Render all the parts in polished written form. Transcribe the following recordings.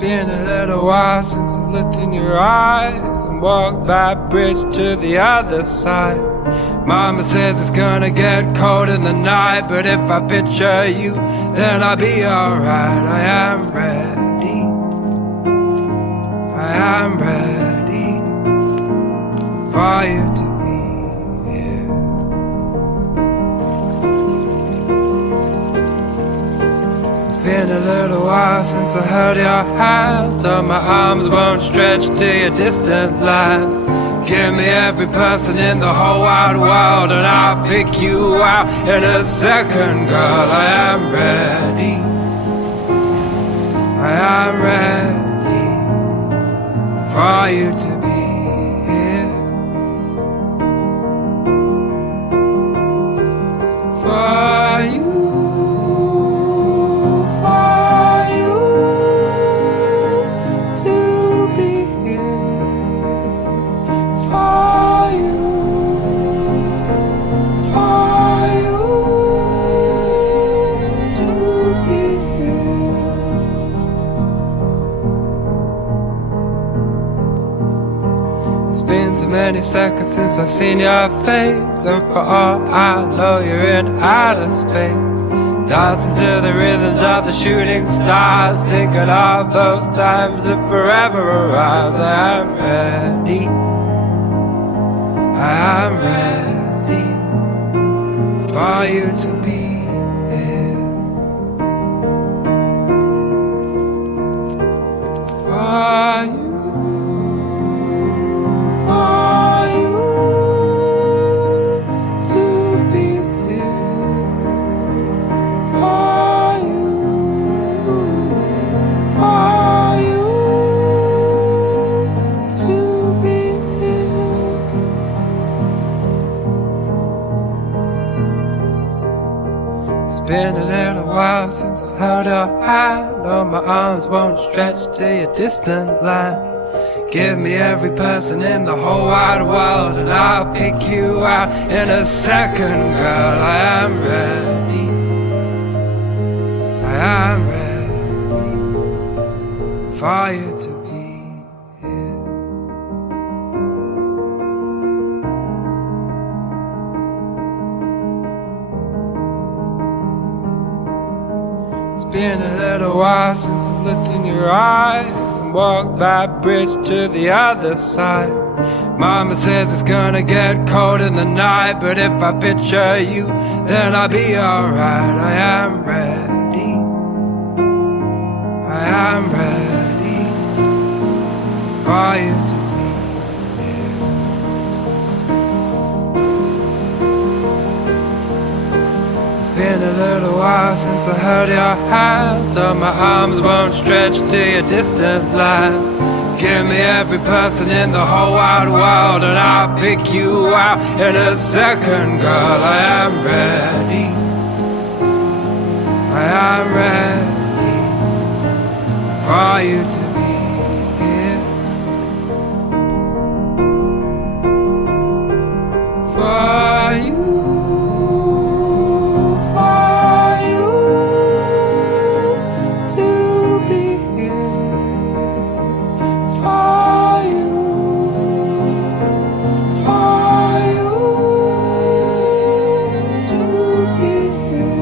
Been a little while since I've looked in your eyes and walked that bridge to the other side. Mama says it's gonna get cold in the night, but if I picture you, then I'll be alright. I am ready, I am ready for you to be here. It's been a little while since I held your hand, so my arms won't stretch to your distant lands. Give me every person in the whole wide world and I'll pick you out in a second, girl. I am ready, I am ready for you to be here. For you, to be here. For you to be here. It's been so many seconds since I've seen your face, and for all I know you're in outer space, dancing to the rhythms of the shooting stars, thinking of those times that forever arrives. I am ready, I am ready for you to be here. For you to be here. For you to be here. It's been a little while since I've held your hand, oh, my arms won't stretch to your distant land. Give me every person in the whole wide world and I'll pick you out in a second, girl. I am ready, I am ready for you to be here. It's been a little while since I've looked in your eyes and walked that bridge to the other side. Mama says it's gonna get cold in the night, but if I picture you, then I'll be alright. I am ready, I am ready for you to be here. It's been a little while since I held your hand, so my arms won't stretch to your distant lands. Give me every person in the whole wide world and I'll pick you out in a second, girl. I am ready, I am ready for you to be here. For you to be here. For you to be here.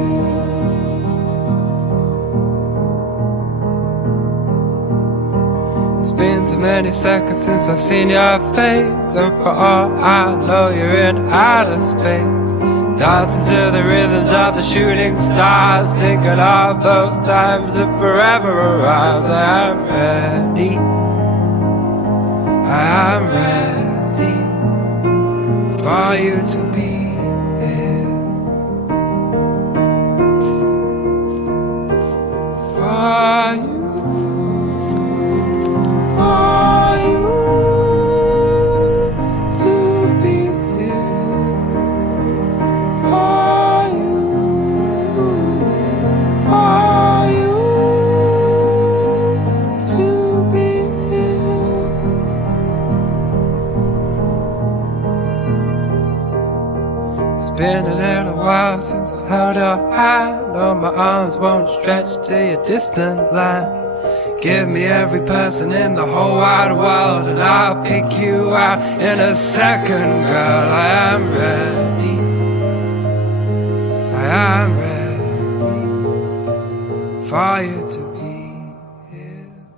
It's been so many seconds since I've seen your face, and for all I know you're in outer space, dancing to the rhythms of the shooting stars, thinking of those times that forever arrives. I am ready, I am ready for you to be here. For you to be here. For you to be here. It's been a little while since I've held your hand, oh, my arms won't stretch to your distant land. Give me every person in the whole wide world, and I'll pick you out in a second, girl. I am ready. I am ready for you to